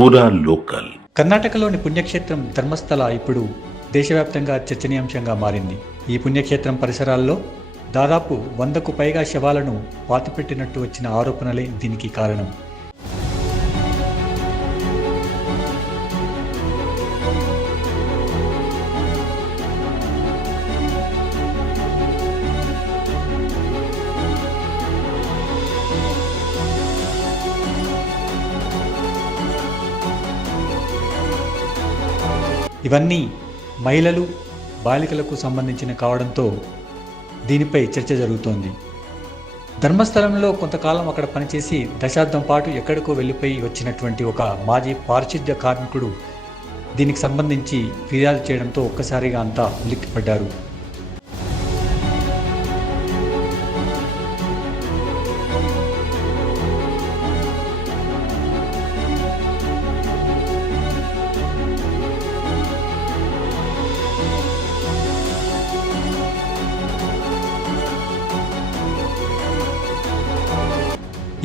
పూరా లోకల్. కర్ణాటకలోని పుణ్యక్షేత్రం ధర్మస్థల ఇప్పుడు దేశవ్యాప్తంగా చర్చనీయాంశంగా మారింది. ఈ పుణ్యక్షేత్రం పరిసరాల్లో దాదాపు 100కు పైగా శవాలను పాతిపెట్టినట్టు వచ్చిన ఆరోపణలే దీనికి కారణం. ఇవన్నీ మహిళలు, బాలికలకు సంబంధించిన కావడంతో దీనిపై చర్చ జరుగుతోంది. ధర్మస్థలంలో కొంతకాలం అక్కడ పనిచేసి దశాబ్దం పాటు ఎక్కడికో వెళ్ళిపోయి వచ్చినటువంటి ఒక మాజీ పారిశుద్ధ్య కార్మికుడు దీనికి సంబంధించి ఫిర్యాదు చేయడంతో ఒక్కసారిగా అంతా ఉలిక్కిపడ్డారు.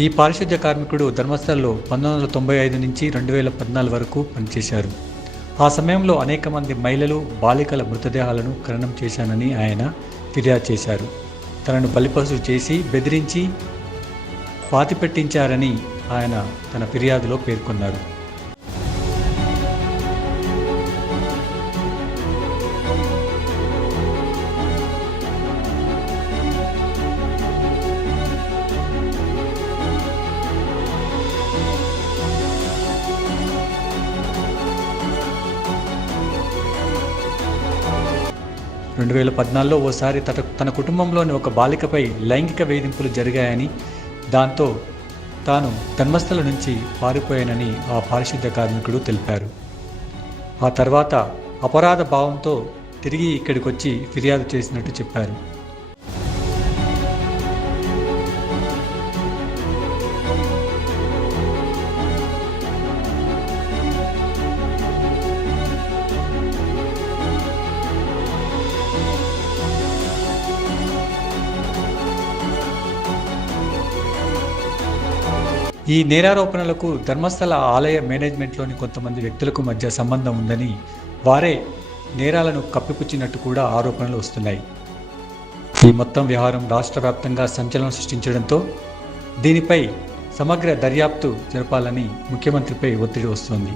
ఈ పారిశుద్ధ్య కార్మికుడు ధర్మస్థలలో 1995 నుంచి 2014 వరకు పనిచేశారు. ఆ సమయంలో అనేక మంది మహిళలు, బాలికల మృతదేహాలను ఖననం చేశానని ఆయన ఫిర్యాదు చేశారు. తనను బలిపశువు చేసి బెదిరించి పాతిపెట్టించారని ఆయన తన ఫిర్యాదులో పేర్కొన్నారు. రెండు 2014లో ఓసారి తన కుటుంబంలోని ఒక బాలికపై లైంగిక వేధింపులు జరిగాయని, దాంతో తాను ధర్మస్థల నుంచి పారిపోయానని ఆ పారిశుద్ధ్య కార్మికుడు తెలిపారు. ఆ తర్వాత అపరాధ భావంతో తిరిగి ఇక్కడికొచ్చి ఫిర్యాదు చేసినట్టు చెప్పారు. ఈ నేరారోపణలకు ధర్మస్థల ఆలయ మేనేజ్మెంట్లోని కొంతమంది వ్యక్తులకు మధ్య సంబంధం ఉందని, వారే నేరాలను కప్పిపుచ్చినట్టు కూడా ఆరోపణలు వస్తున్నాయి. ఈ మొత్తం వ్యవహారం రాష్ట్ర వ్యాప్తంగా సంచలనం సృష్టించడంతో దీనిపై సమగ్ర దర్యాప్తు జరపాలని ముఖ్యమంత్రిపై ఒత్తిడి వస్తోంది.